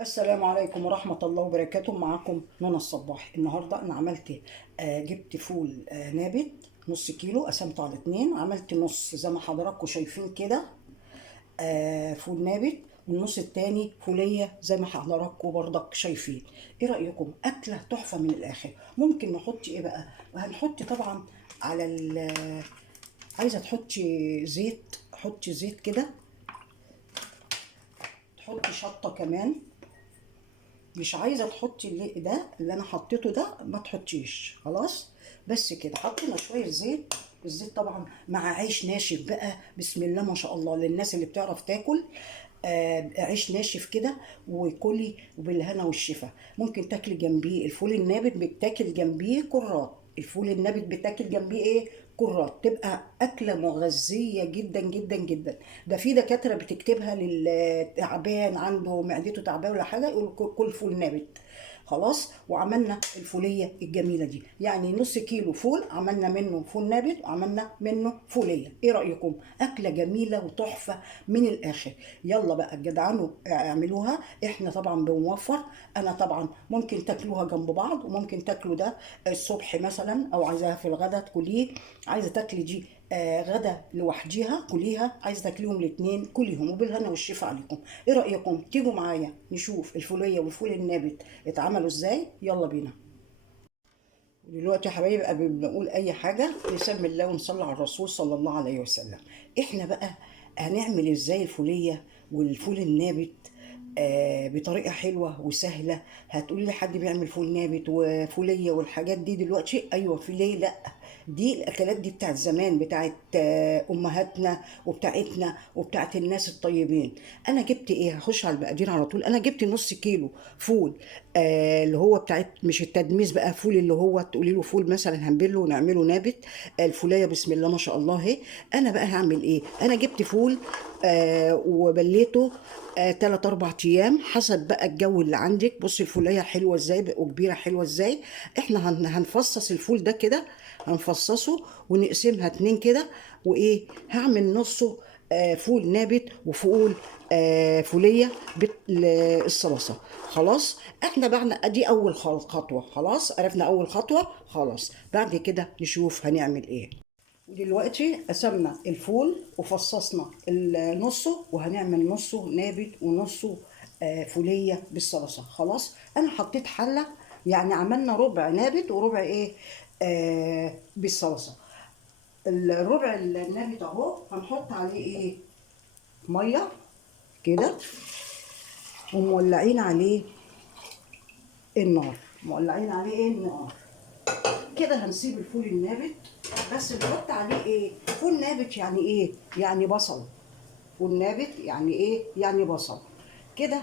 السلام عليكم ورحمة الله وبركاته. معكم منى الصباح. النهاردة أنا عملت جبت فول نابت نص كيلو، قسمته على اتنين، عملت نص زي ما حضراتكم شايفين كده فول نابت، والنص التاني فولية زي ما حضراتكم برضك شايفين. ايه رأيكم؟ أكلة تحفة من الآخر. ممكن نحط ايه بقى؟ وهنحط طبعا على عايزة تحطي زيت، حطي زيت كده، تحطي شطة كمان. مش عايزه تحطي اللي انا حطيته ده، ما تحطيش خلاص. بس كده حطينا شويه زيت. الزيت طبعا مع عيش ناشف بقى، بسم الله ما شاء الله للناس اللي بتعرف تاكل. عيش ناشف كده وكلي وبالهنا والشفا. ممكن تاكلي جنبيه الفول النابت، بتاكل جنبيه كرات. الفول النابت بتاكل جنبيه ايه؟ كرات. تبقى اكله مغذيه جدا جدا جدا. ده في دكاتره بتكتبها للتعبان عنده معدته تعبان ولا حاجه، يقول كل فول نابت. خلاص. وعملنا الفوليه الجميله دي، يعني نص كيلو فول عملنا منه فول نابت وعملنا منه فوليه. ايه رايكم؟ اكله جميله وتحفه من الاخر. يلا بقى جدعانوا اعملوها. احنا طبعا بنوفر. انا طبعا ممكن تاكلوها جنب بعض، وممكن تاكلوا ده الصبح مثلا، او عايزاها في الغدا تاكليه. عايزه تاكلي دي غدا لوحديها كليها، عايزه تاكليهم الاثنين كليهم وبالهنا والشفا عليكم. ايه رايكم تيجوا معايا نشوف الفوليه والفول النابت اتعملوا ازاي؟ يلا بينا. دلوقتي يا حبايبي قبل ما نقول اي حاجه نسمي الله ونصلي على الرسول صلى الله عليه وسلم. احنا بقى هنعمل ازاي الفوليه والفول النابت بطريقه حلوه وسهله. هتقولي لي حد بيعمل فول نابت وفوليه والحاجات دي دلوقتي؟ ايوه، في ليه لا. دي الاكلات دي بتاعت زمان، بتاعت امهاتنا وبتاعتنا وبتاعت الناس الطيبين. انا جبت ايه؟ هخش على المقادير على طول. انا جبت نص كيلو فول، اللي هو بتاعت مش التدميس بقى، فول اللي هو تقولي له فول مثلا هنبله ونعمله نابت. الفوليه بسم الله ما شاء الله اهي. انا بقى هعمل ايه؟ انا جبت فول وبليته 3 4 ايام حسب بقى الجو اللي عندك. بصي الفوليه حلوه ازاي وكبيره حلوه ازاي. احنا هنفصص الفول ده كده، هنفصصه ونقسمها اتنين كده. وايه؟ هعمل نصه فول نابت وفول فوليه بالصلصه. خلاص. احنا بقى دي اول خطوه. خلاص عرفنا اول خطوه. خلاص بعد كده نشوف هنعمل ايه. دلوقتي قسمنا الفول وفصصنا نصه، وهنعمل نصه نابت ونصه فوليه بالصلصه. خلاص. انا حطيت حله، يعني عملنا ربع نابت وربع ايه بالصلصه. الربع النابت اهو هنحط عليه ايه؟ ميه كده، ومولعين عليه النار. مولعين عليه ايه؟ النار. كده هنسيب الفول النابت. بس نحط عليه ايه؟ فول نابت يعني ايه؟ يعني بصل. فول نابت يعني ايه؟ يعني بصل. كده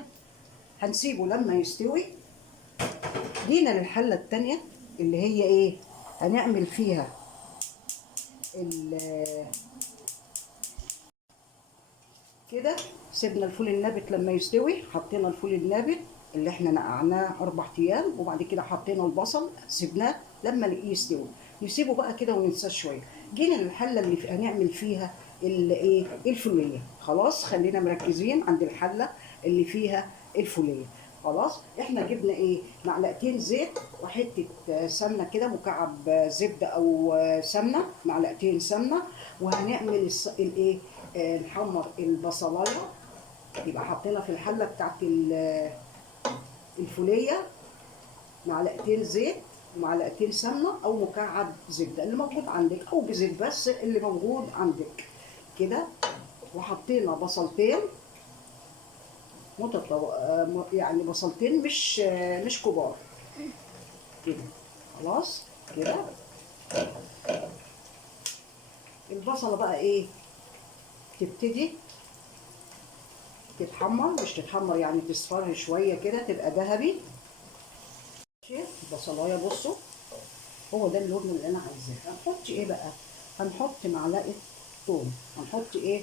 هنسيبه لما يستوي. جينا للحله التانيه اللي هي ايه؟ هنعمل فيها كده. سيبنا الفول النابت لما يستوي، حطينا الفول النابت اللي احنا نقعناه 4 ايام، وبعد كده حطينا البصل سيبناه لما يستوي. نسيبه بقى كده وننساه شويه. جينا للحله اللي هنعمل فيها الايه؟ الفوليه. خلاص خلينا مركزين عند الحله اللي فيها الفوليه. خلاص. احنا جبنا ايه؟ معلقتين زيت وحته سمنه كده، مكعب زبده او سمنه، معلقتين سمنه. وهنعمل الايه؟ نحمر البصلايه. يبقى حطينا في الحله بتاعت الفوليه معلقتين زيت ومعلقتين سمنه او مكعب زبده اللي موجود عندك، او بزيت بس اللي موجود عندك كده. وحطينا بصلتين يعني بصلتين مش كبار كده. خلاص كده. البصله بقى ايه؟ تبتدي تتحمر، مش تتحمر يعني تصفر شويه كده، تبقى ذهبي. البصلايه بصوا، هو ده اللون اللي انا عايزاه. هنحط ايه بقى؟ هنحط معلقه ثوم. هنحط ايه؟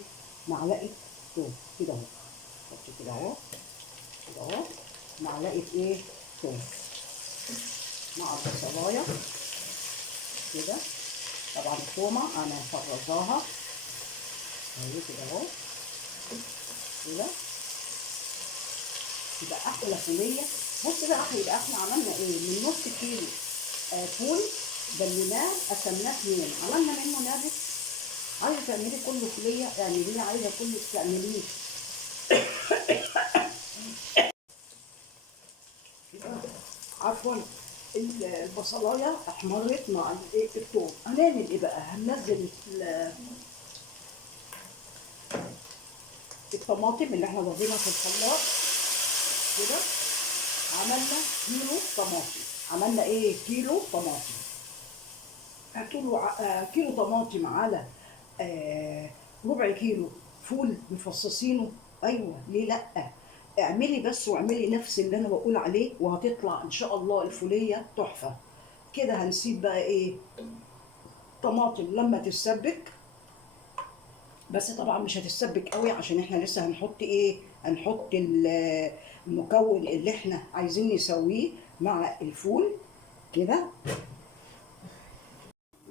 معلقه ثوم كده اهو. نحط كده اهو، كده اهو، معلقه ايه؟ ثوم مع البصلايه كده. طبعا الثومه انا مفرزاها اهي كده اهو كده. تبقى احلى فوليه. بص بقى هيبقى احنا عملنا ايه؟ من نص كيلو فول بليناه قسمناه اتنين، عملنا منه نابت. عايزه تعملي كله فوليه اعمليه، عايزه كله تعمليه عفوا. البصلايه احمرت مع الايه الثوم. هنعمل ايه بقى؟ هننزل الطماطم اللي احنا واخدينها في الخلاط كده. عملنا كيلو طماطم. عملنا ايه؟ كيلو طماطم. كيلو طماطم على ربع كيلو فول مفصصينه. ايوه ليه لا؟ اعملي بس واعملي نفس اللي انا بقول عليه وهتطلع ان شاء الله الفوليه تحفه. كده هنسيب بقى ايه؟ طماطم لما تتسبك، بس طبعا مش هتتسبك قوي عشان احنا لسه هنحط ايه؟ هنحط المكون اللي احنا عايزين نسويه مع الفول كده.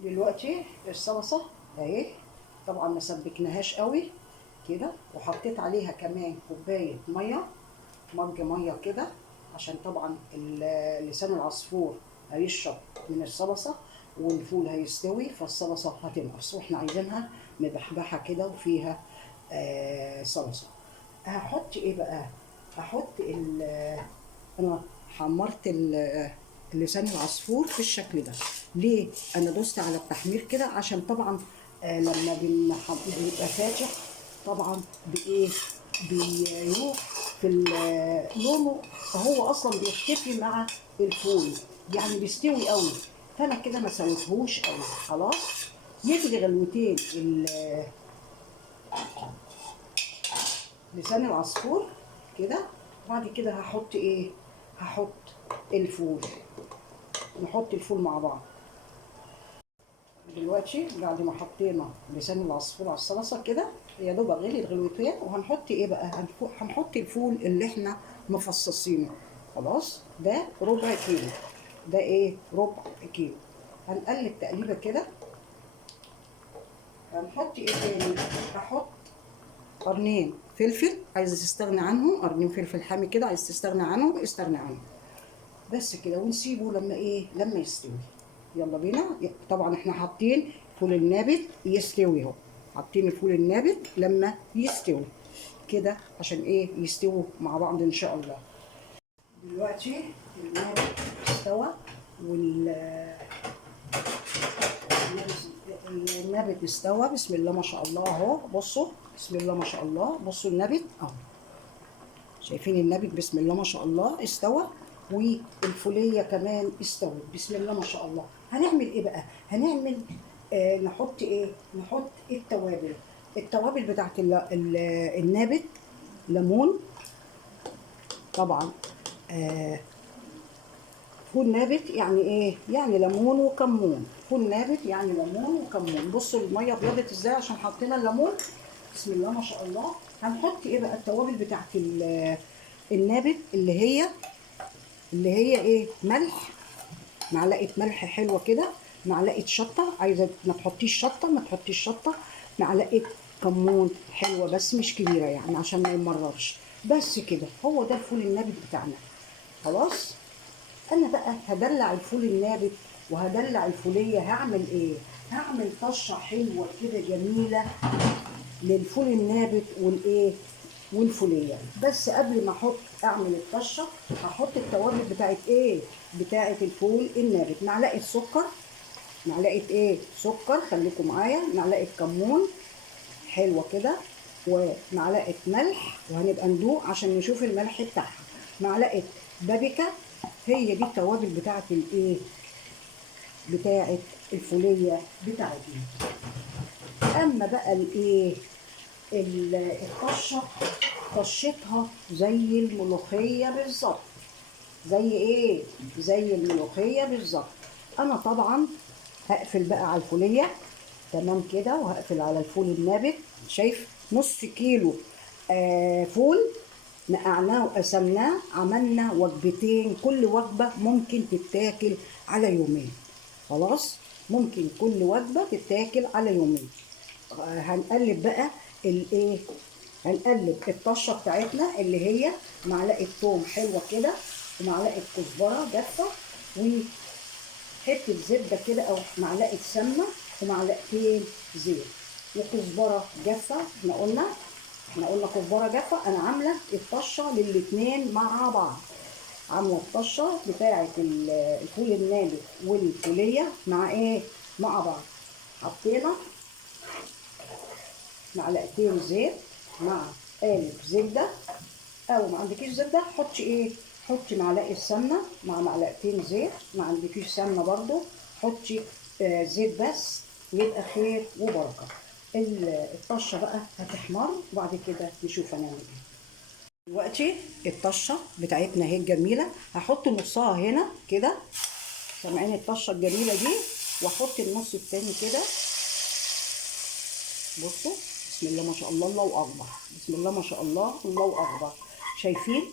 دلوقتي الصلصه اهي، طبعا ما سبكناهاش قوي كده، وحطيت عليها كمان كوبايه ميه، مج ميه كده، عشان طبعا لسان العصفور هيشرب من الصلصه والفول هيستوي، فالصلصه هتنقص واحنا عايزينها مبحبحه كده وفيها صلصه. هحط ايه بقى؟ هحط انا حمرت لسان العصفور في الشكل ده. ليه انا دوست على التحمير كده؟ عشان طبعا لما بيبقى فاتح طبعا بايه بيروح في لونه، هو اصلا بيختفي مع الفول، يعني بيستوي قوي. فانا كده ما سويتهوش قوي، خلاص يغلي غلوتين لسان العصفور كده. بعد كده هحط ايه؟ هحط الفول. نحط الفول مع بعض. دلوقتي بعد ما حطينا لسان العصفور على الصلصه كده يا دوب غلي الغلوتين، وهنحط ايه بقى؟ هنحط الفول اللي احنا مفصصينه. خلاص ده ربع كيلو، ده ايه؟ ربع كيلو. هنقلب تقليبه كده. هنحط ايه تاني؟ هحط قرنين فلفل، عايزه تستغني عنهم، قرنين فلفل حامي كده، عايز تستغني عنهم استغني عنهم. بس كده، ونسيبه لما ايه؟ لما يستوي. يلا بينا. طبعا احنا حاطين فول النابت يستوي اهو، حاطين الفول النابت لما يستوي كده عشان ايه؟ يستووا مع بعض ان شاء الله. دلوقتي النابت استوى النابت استوى. بسم الله ما شاء الله اهو، بصوا بسم الله ما شاء الله، بصوا النابت اهو، شايفين النابت؟ بسم الله ما شاء الله استوى، والفوليه كمان استوت بسم الله ما شاء الله. هنعمل ايه بقى؟ هنعمل نحط ايه؟ نحط التوابل. التوابل بتاعت النابت، ليمون طبعا، فول نابت يعني ايه؟ يعني ليمون وكمون. فول نابت يعني ليمون وكمون. بصوا الميه ابيضت ازاي عشان حطينا الليمون. بسم الله ما شاء الله. هنحط ايه بقى؟ التوابل بتاعت النابت اللي هي ايه؟ ملح، معلقه ملح حلوه كده، معلقه شطه، عايزه ما تحطيش شطه ما تحطيش شطه، معلقه كمون حلوه بس مش كبيره يعني عشان ما يمررش. بس كده، هو ده الفول النابت بتاعنا. خلاص انا بقى هدلع الفول النابت وهدلع الفوليه. هعمل ايه؟ هعمل طشه حلوه كده جميله للفول النابت والايه؟ والفوليه. بس قبل ما اعمل الطشه هحط التوابل بتاعت ايه؟ بتاعت الفول النابت. معلقه سكر، معلقه ايه؟ سكر، خليكم معايا، معلقه كمون حلوه كده، ومعلقه ملح، وهنبقى ندوق عشان نشوف الملح بتاعها، معلقه بابيكا. هي دي التوابل بتاعت الايه؟ بتاعت الفوليه بتاعتنا. اما بقى الايه؟ الطشه، طشتها زي الملوخيه بالظبط. زي ايه؟ زي الملوخيه بالظبط. انا طبعا هقفل بقى على الفوليه تمام كده، وهقفل على الفول النابت. شايف؟ نص كيلو فول نقعناه وقسمناه، عملنا وجبتين، كل وجبه ممكن تتاكل على يومين. خلاص ممكن كل وجبه تتاكل على يومين. هنقلب بقى الايه؟ هنقلب الطشه بتاعتنا اللي هي معلقه ثوم حلوه كده، ومعلقه كزبره جافه، وحته زبده كده او معلقه سمنه، ومعلقتين زيت، وكزبره جافه. احنا قلنا كزبره جافه. انا عامله الطشه للاتنين مع بعض، عامله الطشه بتاعه الفول النابت والفوليه مع ايه؟ مع بعض. حطينا معلقتين زيت مع قالب زبده، او ما عندكيش زبده حطي ايه؟ حطي معلقه سمنه مع معلقتين زيت. ما عندكيش سمنه برضو حطي زيت بس، ويبقى خير وبركه. الطشه بقى هتحمر، وبعد كده نشوف هنعمل ايه. دلوقتي الطشه بتاعتنا اهي الجميله، هحط نصها هنا كده، سامعين الطشه الجميله دي، واحط النص التاني كده. بصوا، بسم الله ما شاء الله، الله اكبر، بسم الله ما شاء الله، الله اكبر. شايفين؟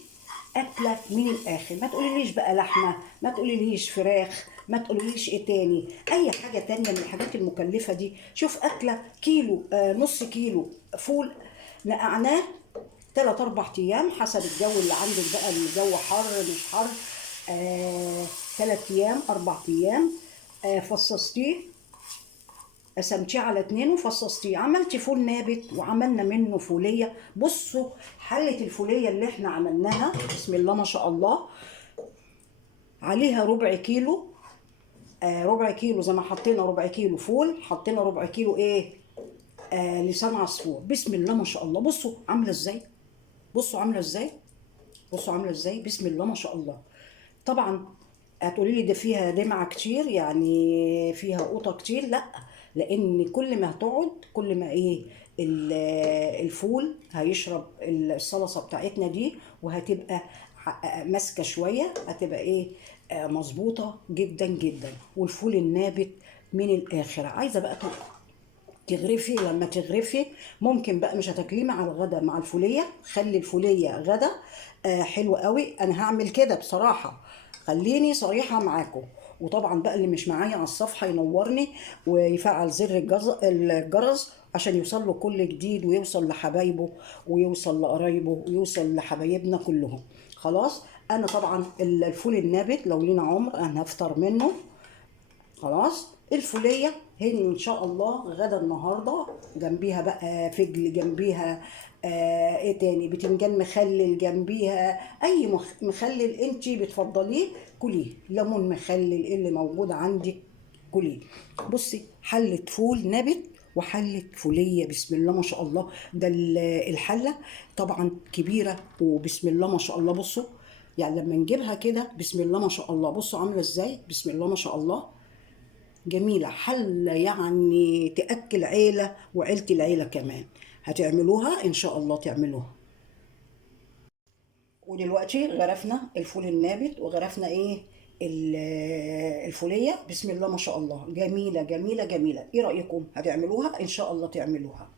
اكله من الاخر. ما تقوليليش بقى لحمه، ما تقوليليش فراخ، ما تقوليليش ايه تاني، اي حاجه تانيه من الحاجات المكلفه دي. شوف اكله كيلو، نص كيلو فول نقعناه 3 4 ايام حسب الجو اللي عندك بقى، الجو حر مش حر. 3 ايام 4 ايام، فصصتيه، قسمتيه على 2 وفصصتيه، عملتي فول نابت وعملنا منه فوليه. بصوا حله الفوليه اللي احنا عملناها بسم الله ما شاء الله، عليها ربع كيلو، ربع كيلو زي ما حطينا ربع كيلو فول، حطينا ربع كيلو ايه؟ لسان عصفور. بسم الله ما شاء الله. بصوا عامله ازاي، بصوا عامله ازاي، بصوا عامله ازاي، بسم الله ما شاء الله. طبعا هتقولي لي ده فيها دمعه كتير، يعني فيها قوطه كتير. لا، لان كل ما هتقعد كل ما ايه، الفول هيشرب الصلصه بتاعتنا دي، وهتبقى ماسكه شويه، هتبقى ايه، مظبوطه جدا جدا. والفول النابت من الاخر. عايزه بقى تغرفي، لما تغرفي ممكن بقى مش هتاكليه مع الغدا مع الفوليه، خلي الفوليه غدا. حلو قوي. انا هعمل كده بصراحه، خليني صريحه معاكم. وطبعا بقى اللي مش معايا على الصفحه ينورني ويفعل زر الجرس عشان يوصل له كل جديد، ويوصل لحبايبه ويوصل لقرايبه ويوصل لحبايبنا كلهم. خلاص. انا طبعا الفول النابت لو لينا عمر انا هفطر منه. خلاص. الفوليه هي ان شاء الله غدا النهارده، جنبيها بقى فجل، جنبيها ايه تاني، بتنجان مخلل، جنبيها اي مخلل انت بتفضليه كليه، ليمون مخلل، إيه اللي موجود عندك كليه. بصي حله فول نابت وحله فوليه، بسم الله ما شاء الله. ده الحله طبعا كبيره، وبسم الله ما شاء الله. بصوا يعني لما نجيبها كده بسم الله ما شاء الله، بصوا عامله ازاي، بسم الله ما شاء الله. جميلة، حلة يعني تأكل عيلة وعيلة العيلة كمان. هتعملوها إن شاء الله تعملوها. ودلوقتي غرفنا الفول النابت، وغرفنا إيه، الفولية. بسم الله ما شاء الله، جميلة جميلة جميلة. إيه رأيكم؟ هتعملوها إن شاء الله تعملوها.